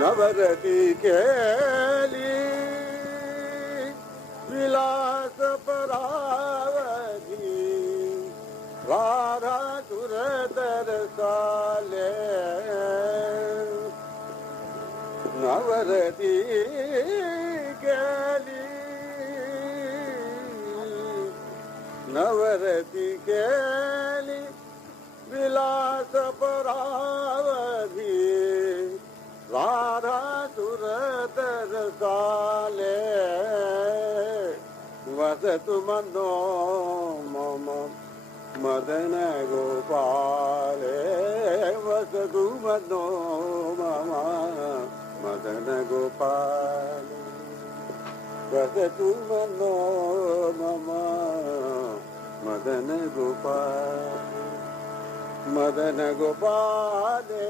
नवरति केली विलास परावधी राधा सुरदर साले नवरति केली नवरति केली विलास परावधी राधा सुरदर साले वसतु मनो मम मदन गोपाले वसतु मनो मम मदन गोपाले वसतु मनो मम मदन गोपाले मदन गोपाले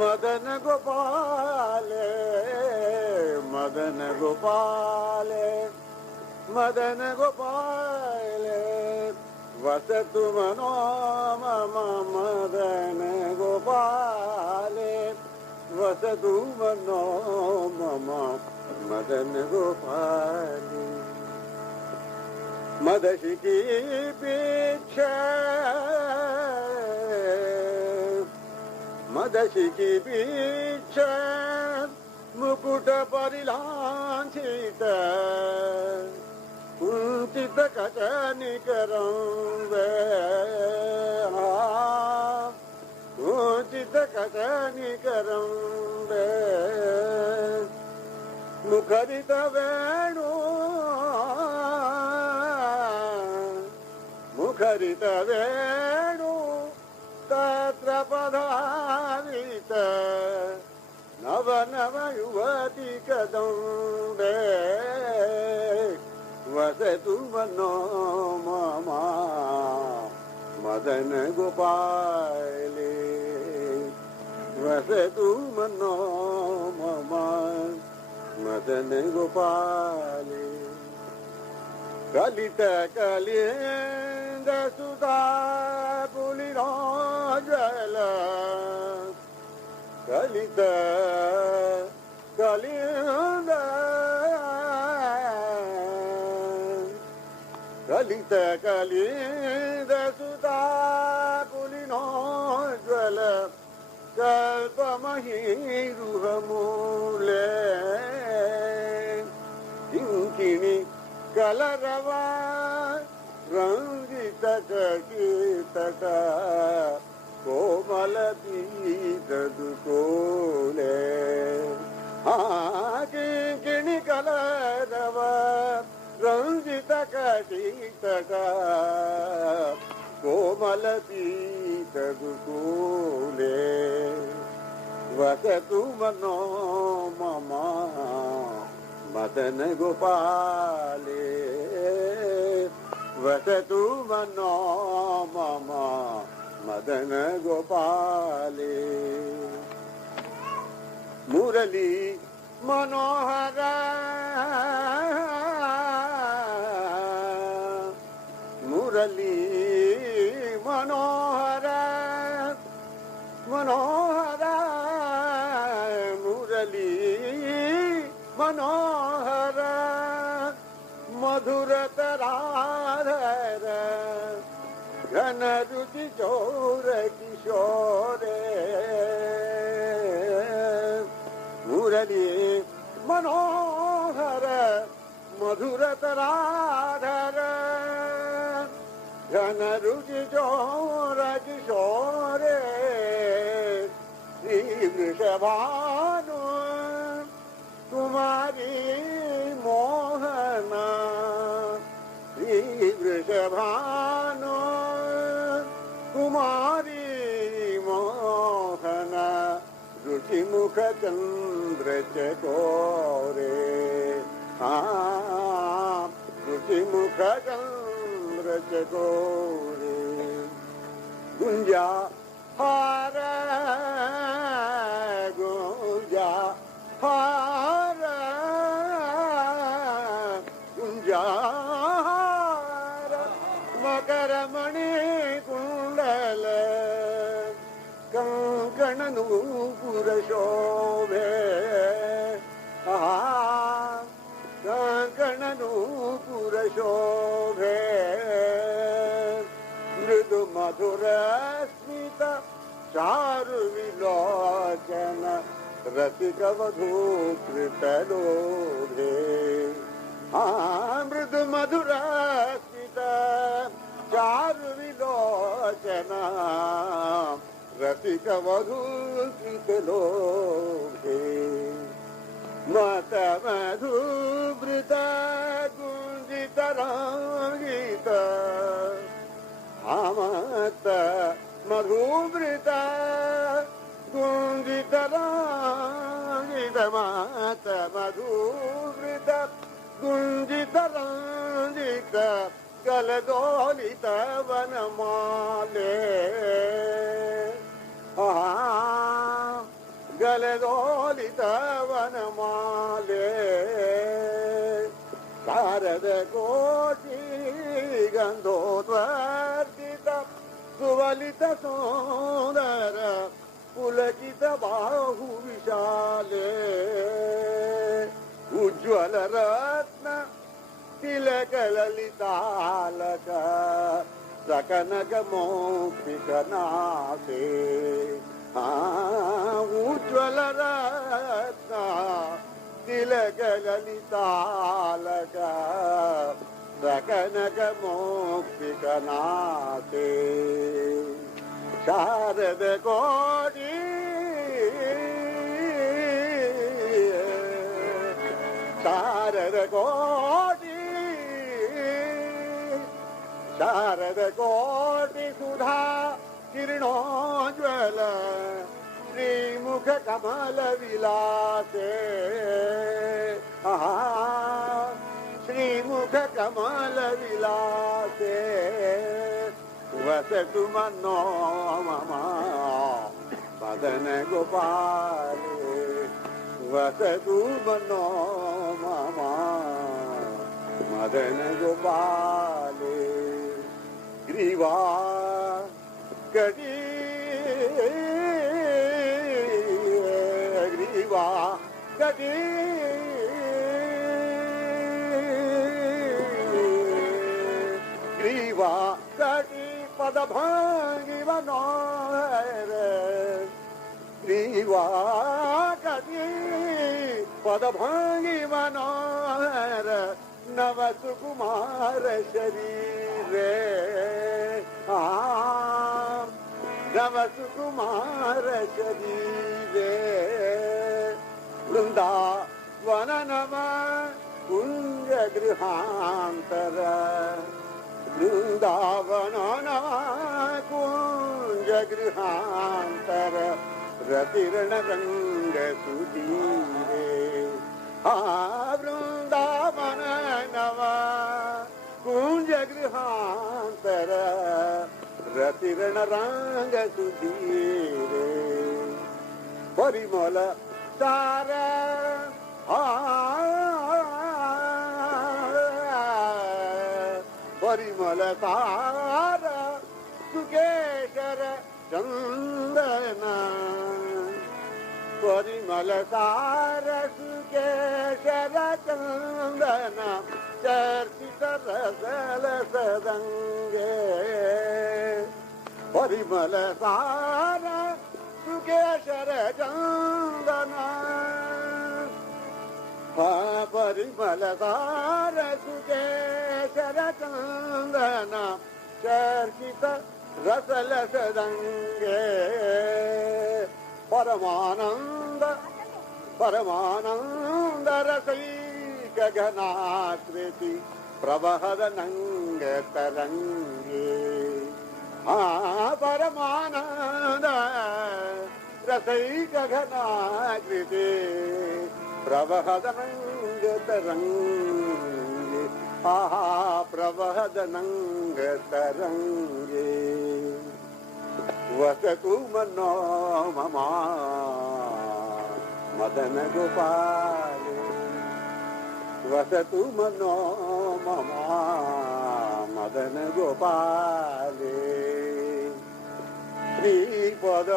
मदन गोपाले मदन गोपाले मदन गोपाले वसतु मनो मम मदन गोपाले वसतु मनो मम मदन गोपाले मदशिकी पीछे मदशिकी पीछे मुकुट परिलांछित कुंचित कचनिकरंबे कुंचित कचनिकरंबे मुखरित वेणु मुखरित वेणु तत्र पधारित नव नव युवती कदम्बे वसतु मनो मम मदन गोपाले वसतु मनो मम मदन गोपाले कलित कलिंद सुधा पुलिनोज्वल कलित कलिंद कलित कलिंद सुधा पुलिनोज्वल कल्पमहीरुहमूले किंकिणी कलरवा रंगित कीर्तक कोमल पीत दुकोले किंकिणी कलरवा रंगित कीर्तक कोमल पीत दुकोले वसतु मनो मम मदन गोपाले वसतु मनो मम मदन गोपाले मुरली मनोहर मुरली मनोहर मनोहर मुरली मनोहर मधुरत राधर घन रुचि चोर किशोरे मुरली मनोहर मधुरत राधर घन रुचि चोर किशोरे श्री वृषभानु कुमारी मोहना श्री वृषभानु कुमारी मोहना रुचिमुख चंद्र चकोरे रुचिमुख चंद्र चकोरे गुंजा हार गुंजा हार गुंजार मकर मणि कुंडल कंकण नूपुर शोभे रसिकवधू कृतलोभे मृदु मधुरस्मित चारु विलोचना रसिकवधू कृतलोभे मत मधुवृत गुंजितरांगित मत मधुवृत गुंजितरांगित मत मधुवृत गुंजितरांगित कलदोलित वनमाले गलदोलित वनमाले शारद कोटि गंधोद्वर्तित सुवलित सुंदर पुलकित बाहु विशाले उज्ज्वल रत्न तिलक ललितालक सकनक मौक्तिक नासे उज्ज्वल रत्न तिलक ललितालक सकनक मौक्तिक नासे शारद कोटि शारद कोटि शारद कोटि सुधा किरणोज्वल श्रीमुख कमल विलासे श्रीमुख कमल विलासे वसतु मनो मम मदन गोपाले वसतु मनो मम मदन गोपाले ग्रीवा कटी ग्रीवा कटी ग्रीवा कटी पद भांगी मनोहर ग्रीवा कटी पद भांगी मनोहर नव सुकुमार शरीर नव सुकुमार शरीर वृंदावन नम कुंज गृहांतर वृंदावन नम कुंज गृहांतर रतिरण रंग सुधीरे वृंदावन नव कुंज गृहांतर रतिरण रंग सुधीरे परिमल सार परिमल सार सुकेशर चंदन परिमल सार सुकेशर चंदन चर्चित रसल सदंगे परिमल सार सुकेशर चंदन परिमल सार सुकेशर चंदन चर्चित रसल सदंगे परमानंद परमानंद रसैक घनाकृति प्रवहद नंग तरंगे परमानंद रसैक घनाकृति प्रवहद नंग तरंगे प्रवहद नंग तरंगे वसतु मनो मम मदन गोपाले वसतु मनो मम मदन गोपाले श्रीपद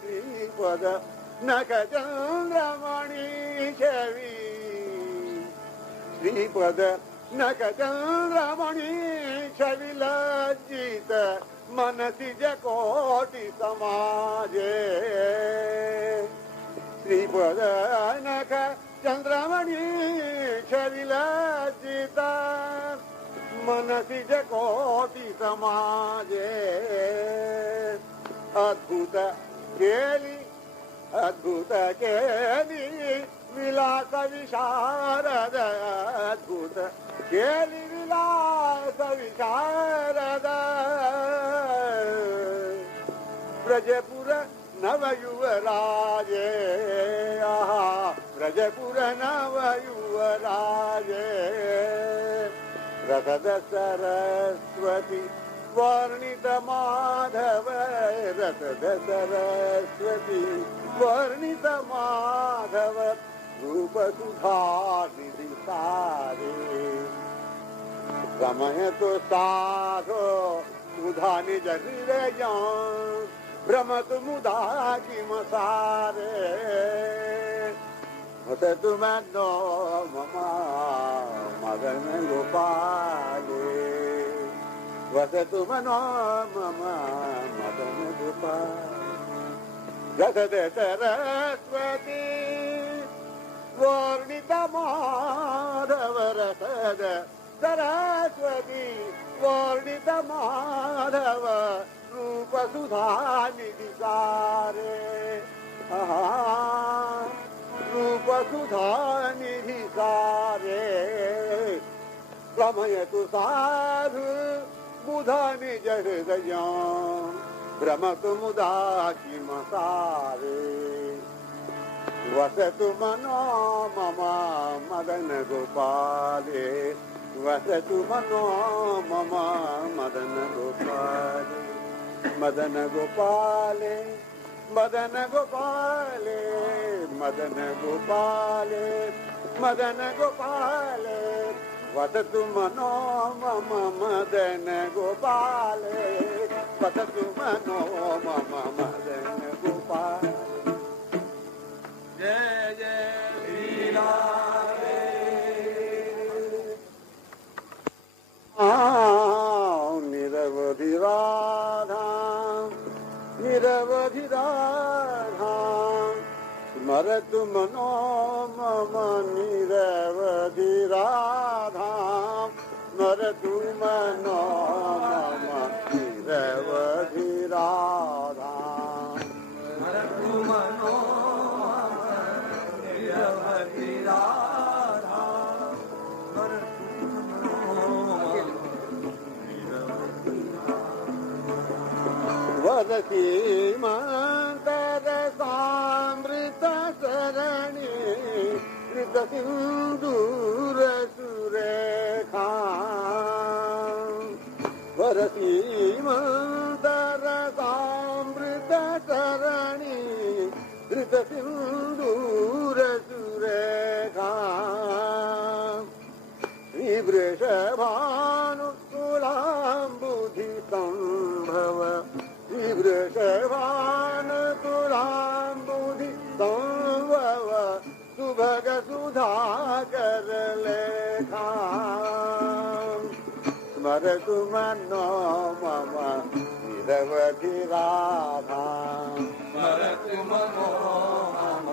श्रीपद नखचंद्रमणि छवि श्रीपद नखचंद्रमणि छवि लज्जित मनसिज कोटि समाजे श्रीपदनख चंद्रमणि विलसिता मनसिज कोटि समाजे अद्भुत केली विलास विशारद अद्भुत केली विलास विशारद ब्रजपुर नवयुवराजे ब्रजपुर नवयुवराजे रसद सरस्वती वर्णित माधव रसद सरस्वती वर्णित माधव रूप सुधा निधि सारे समय तो साधो सुधा निज हृदय भ्रमत मुदा किम सारे वसतु मनो मम मदन गोपाले वसतु मनो मम मदन गोपाल रसद सरस्वती वर्णित माधव रसद सरस्वती वर्णित माधव रूप सुधा निधि सारे रूप सुधा निधि सारे रमयतु साधु बुधा निज हृदय भ्रमतु मुदा किम सारे वसतु मनो मम मदन गोपाले वसतु मनो मम मदन गोपाले मदन गोपाले मदन गोपाले मदन गोपाले मदन गोपाले वसतु मनो मम मदन गोपाले वसतु मनो मम मदन गोपाले जय जय लीला निरवधि राधा निरवधि राधा स्मरतु मनो मम निरवधि राधा स्मरतु मनो मम निरवधि राधा स्मरतु मनो निरवधि राधा वदति मंतर सामृत सरणी कृत सिंदूर सुरेखा वदति मंतर सामृत सरणी कृत सिंदूर सुरेखा वृषभानु तुलाम्बुधि संभव वृषभानु तुलाम्बुधि संभव सुभग सुधाकर लेखा स्मरतु मनो मम निरवधि राधा स्मरतु मनो मम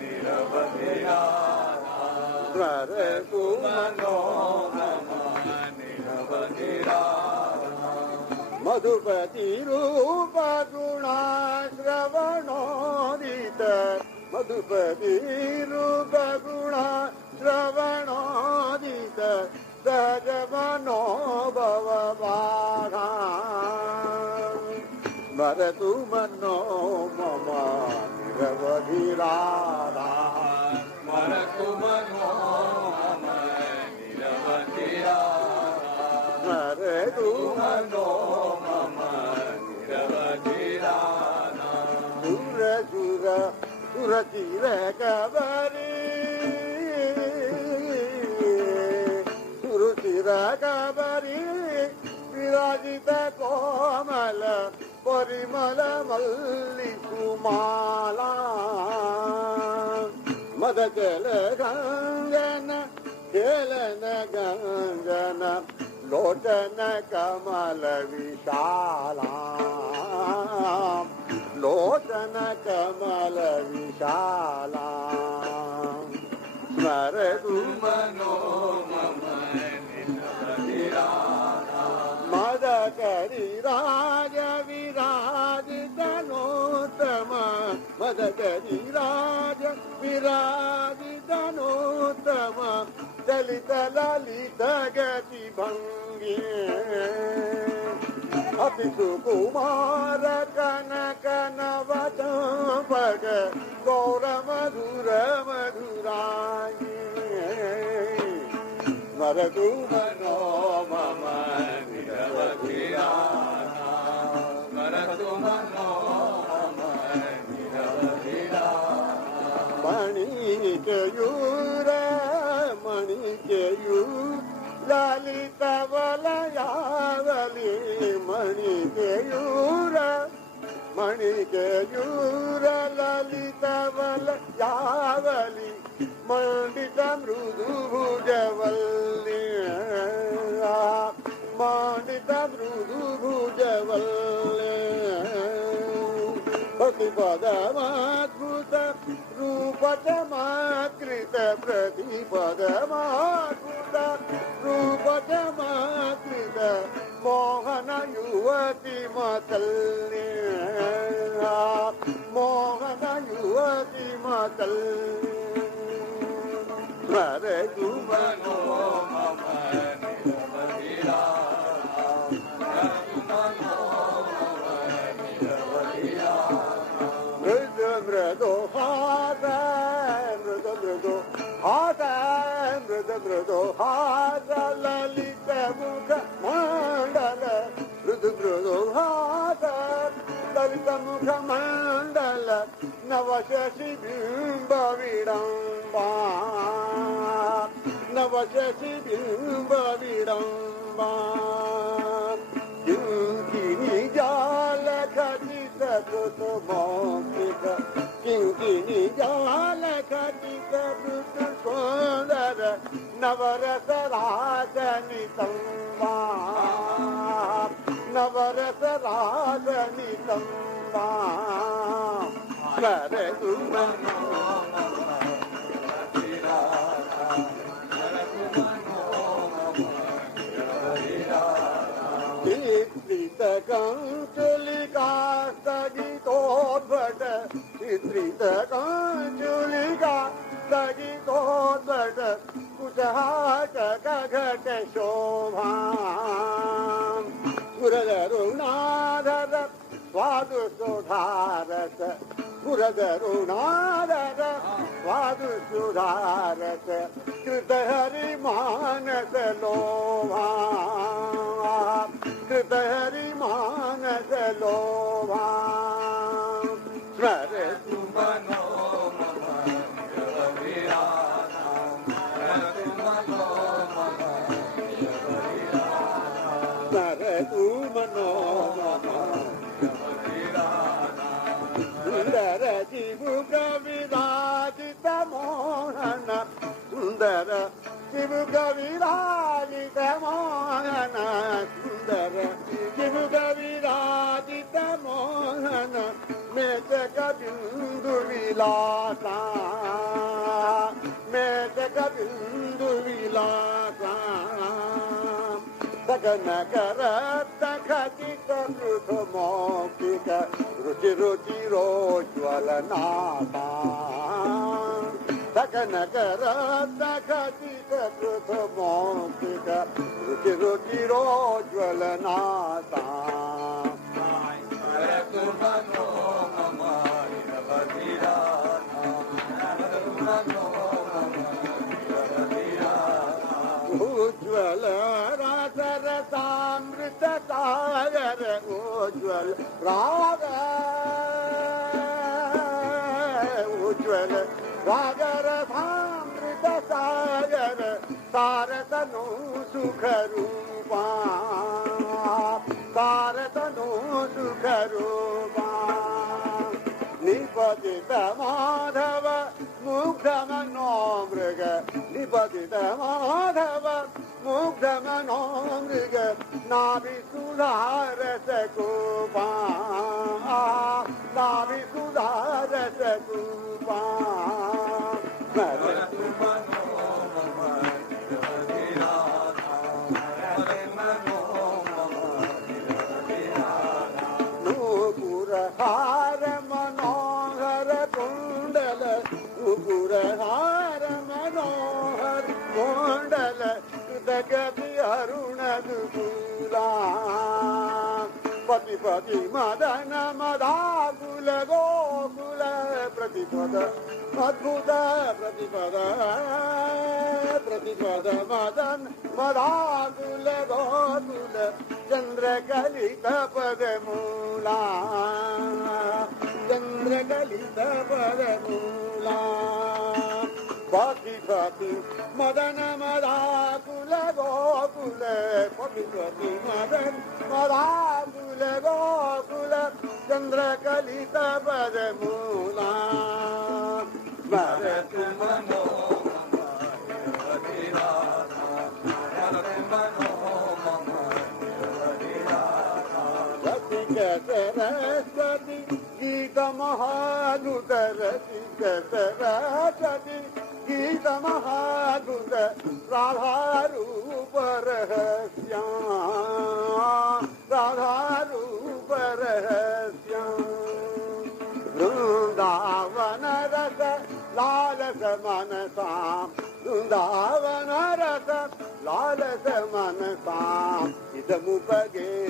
निरवधि राधा स्मरतु मनो मम निरवधि राधा मधुपति रूप गुणाश्रवणोदित मधुपति रूप गुणाश्रवणोदित सहज मनोभव बाधा स्मरतु मनो मम निरवधि राधा स्मरतु मनो मम निरवधि राधा स्मरतु मनो मम निरवधि राधा सुर सुर सुरचिर कबरी सुरचिर कबरी विराजित कोमल परिमल मल्लि सुमाला मदचल गंगन खेलन गंगन लोचन कमल विशालां लोचन कमल विशालां स्मरतु मदकरिराज विराजितनोत्तम मदकरिराज विराजितनोत्तम चलित ललित गति भंगी अति सुकुमार कनक नवचंपक गौर मधुर मधुराई स्मरतु मनो मम स्मरतु मनो मणिकेयूर मणिकेयूर ललित वलयावली मणिकेयूर मणिकेयूर ललित वलयावली मंडित मृदु भुजवल्ली मंडित मृदु भुजवल्ली प्रतिपदमाद्भुत रूपचमाकृत प्रतिपदमाद्भुत रूपचमाकृत मोहन युवती मतल्य मोहन युवती मतल्य स्मरतु मनो मम मृदो हास मृदो हास मृदो हास ललित मुख मंडल मृदो हास ललित मुख मंडल नवशशि बिंब विडंबा नवशशि बिंब विडंबा किंकिनी जाल खचित कृत मौखिक किंकिनी जाल खचित कृत सुंदर नवरस राजनितं वा नवरस राजनितं वा स्मरतु मनो चित्रितकंचुलिका स्थगितोद्भट चित्रितकंचुलिका स्थगितोद्भट कुचहाटकघट शोभा पुरदरुणाधर स्वादुसुधारस पुरदरुणाधर स्वादुसुधारस कृतहरि मानस लोभा कृतहरि मानस लोभा स्मरतु मनो स्मरतु मनो सुंदर जिबुक विराजित मोहन सुंदर जिबुक विराजित मोहन सुंदर जिबुक विराजित मोहन मेचक बिंदु विलासा मेचक बिंदु विलासा सकन करत खचित कृत मौखिक रुचि रुचिरोज्वल नाथा सकन करत खचित कृत मौखिक रुचि रुचिरोज्वल नाथा स्मरतु मनो मम उज्ज्वल रसामृत सागर उज्ज्वल राग उज्ज्वल सागर सामृत सागर तारतनु सुख रूपा तारतनु सुख रूपा निपतित माधव मुग्ध मनो मृग निपतित माधव मुग्ध मनो मृग नाभि सुधारस गोपा नाभि सुधारस गोपा हार मनोहर कुंडल उगुर हार मनोहर कुंडल कृतगति अरुण दुला पति पति मदन मदाकुल गोकुल प्रतिपद अद्भुत प्रतिपद प्रतिपद मदन मदाकुल गोकुल चंद्रकलित पद मूला चंद्रकलित पद मूला पति पति मदन मदाकुल गोकुल पति पति मदन मदाकुल गोकुल चंद्रकलित पद मूला भरत मनो सरस्वती गीत महादुत रसिक सरस्वती गीत महादुत राधा रूप रहस्याम राधा रूप रहस्याम वृंदावन रस लालस मनसाम वृंदावन रस लालस मनसाम इदमुपगेयमवश्यम्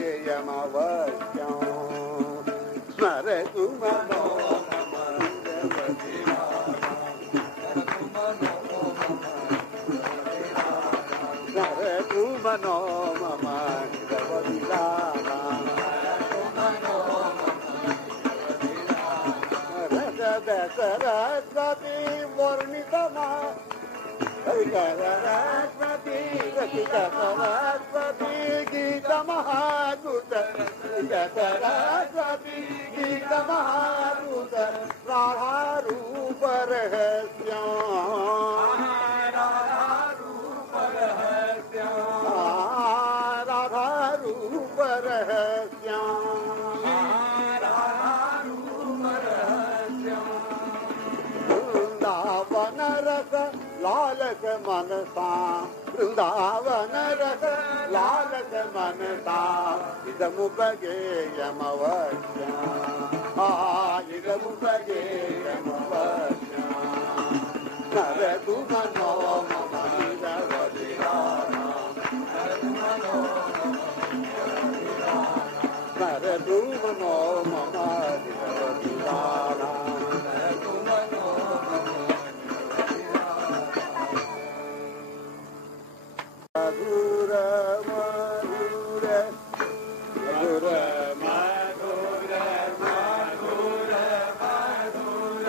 स्मरतु मनो स्मरतु मनो मम सरस्वती वर्णितमा सरस्वती रसिक सरस्वती गीत महादूत सरस्वती गीत महादूत राधा रूप रहस्याम राधा रूप रहस्याम वृंदावन रस लालस मनसा वृंदावन रस लालस मनसा इदमुपगेयमवश्यम् इदमुपगेयमवश्यम् नरतु मनो मम नरतु मनो मम मधुर मधुर मधुर मधुर मधुर मधुर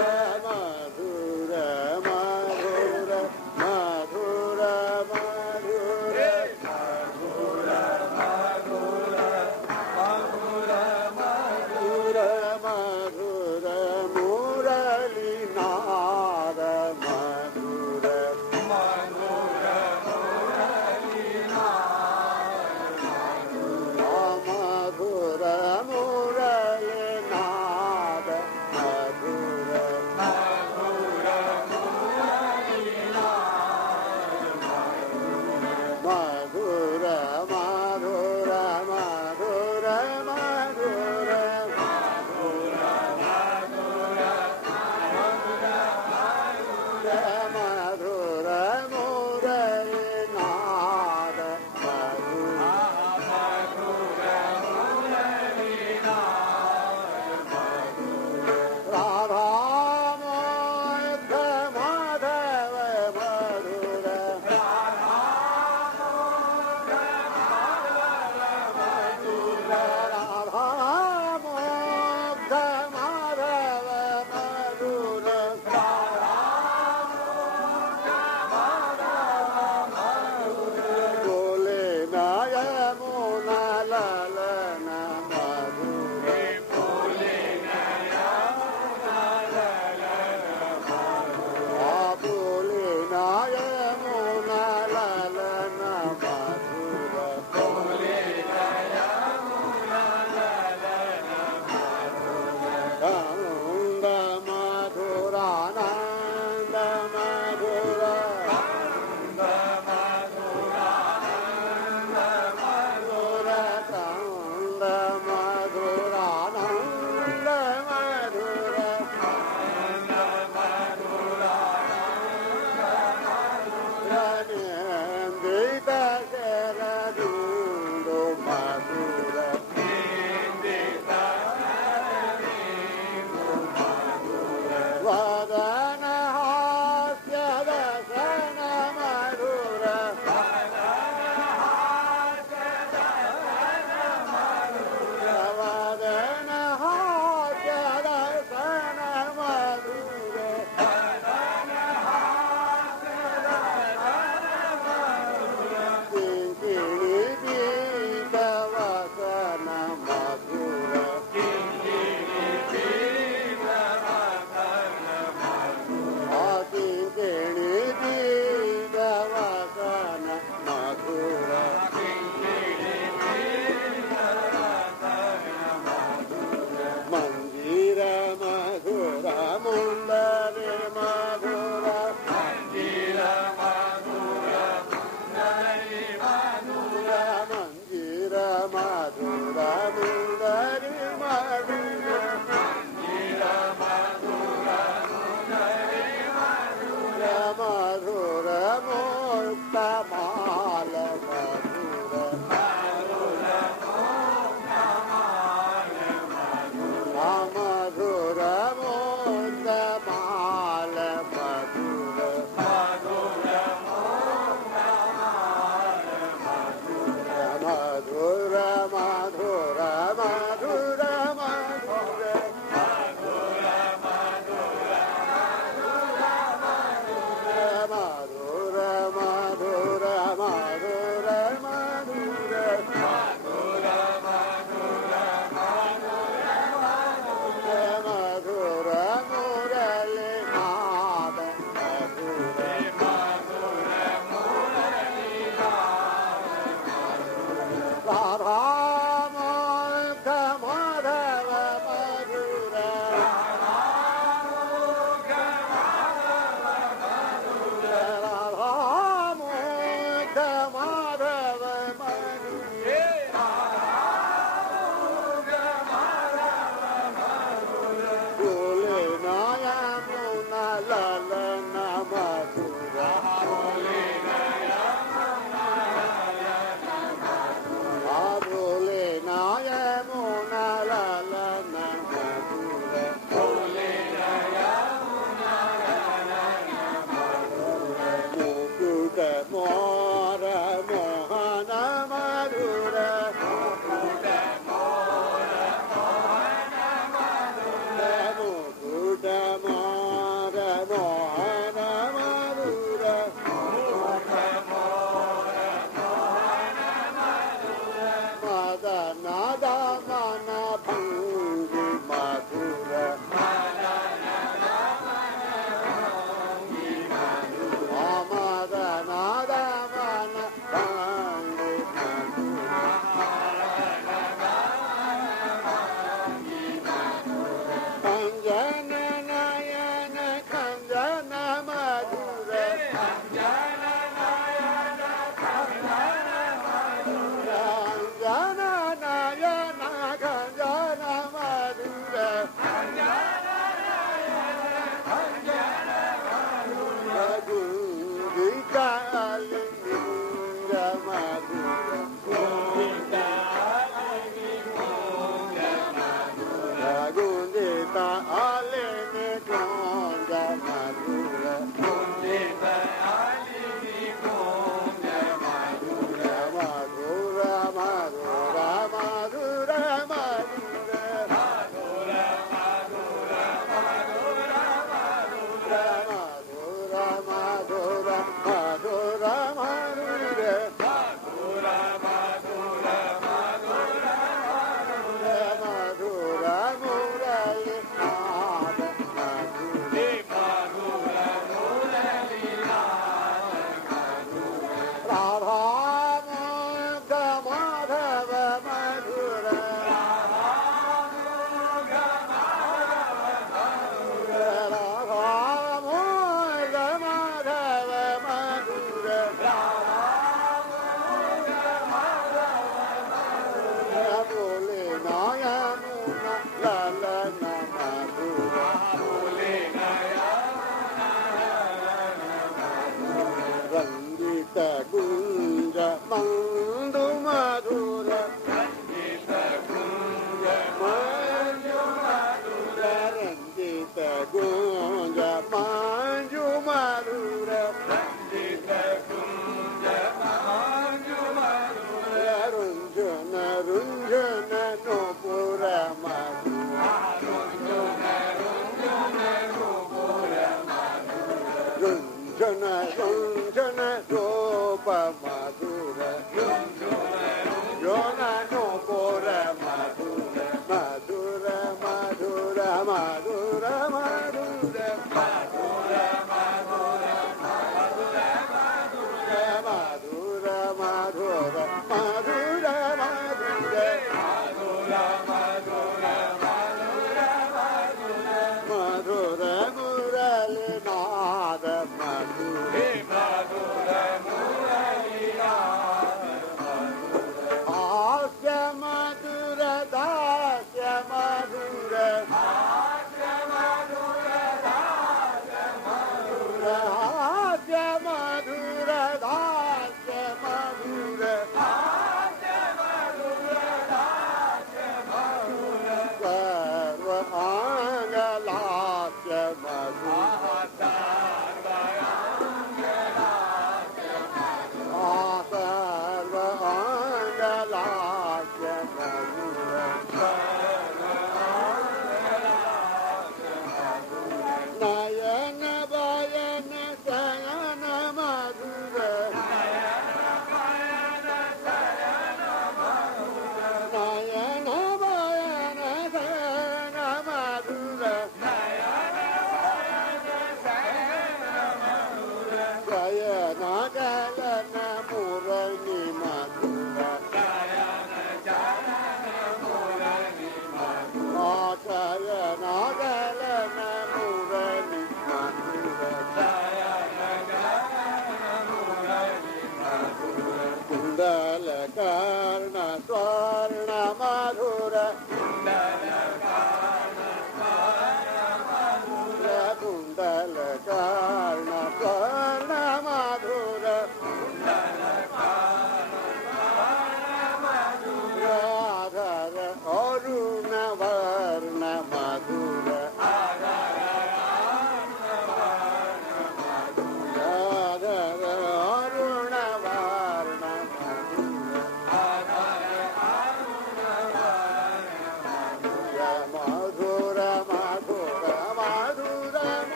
मधुर मुरली नाद मधुर हास्य मधुर दास्य मधुर हास्य मधुर दास्य मधुर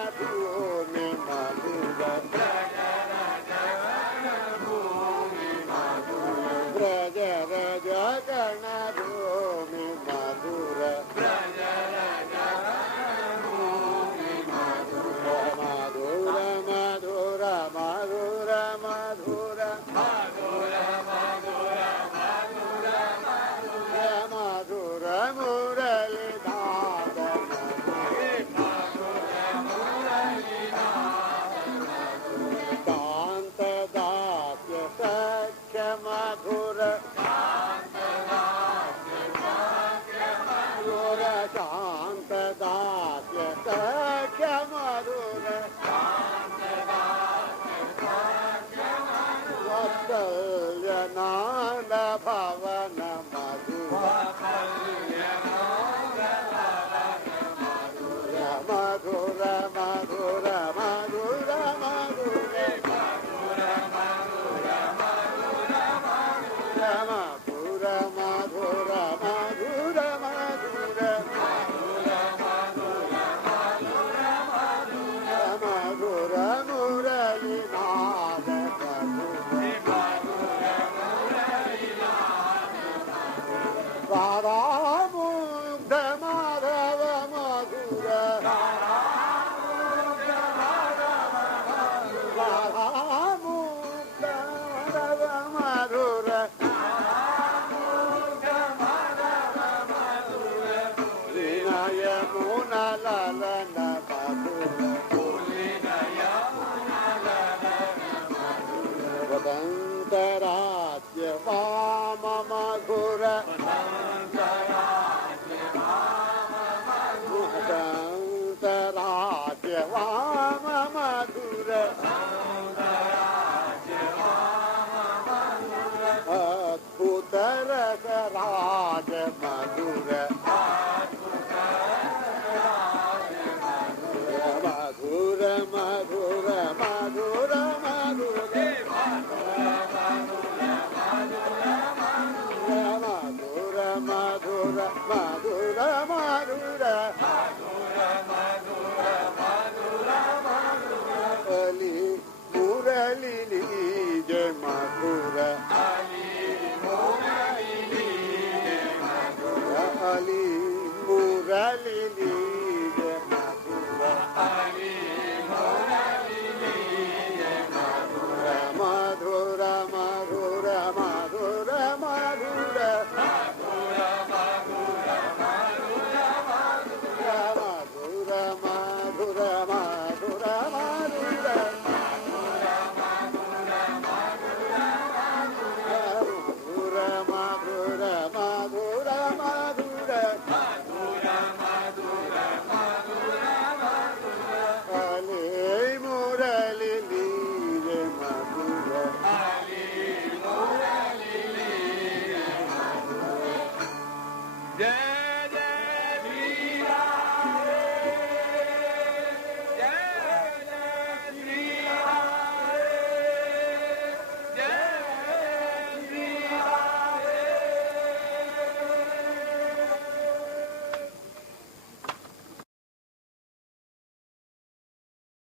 मधुर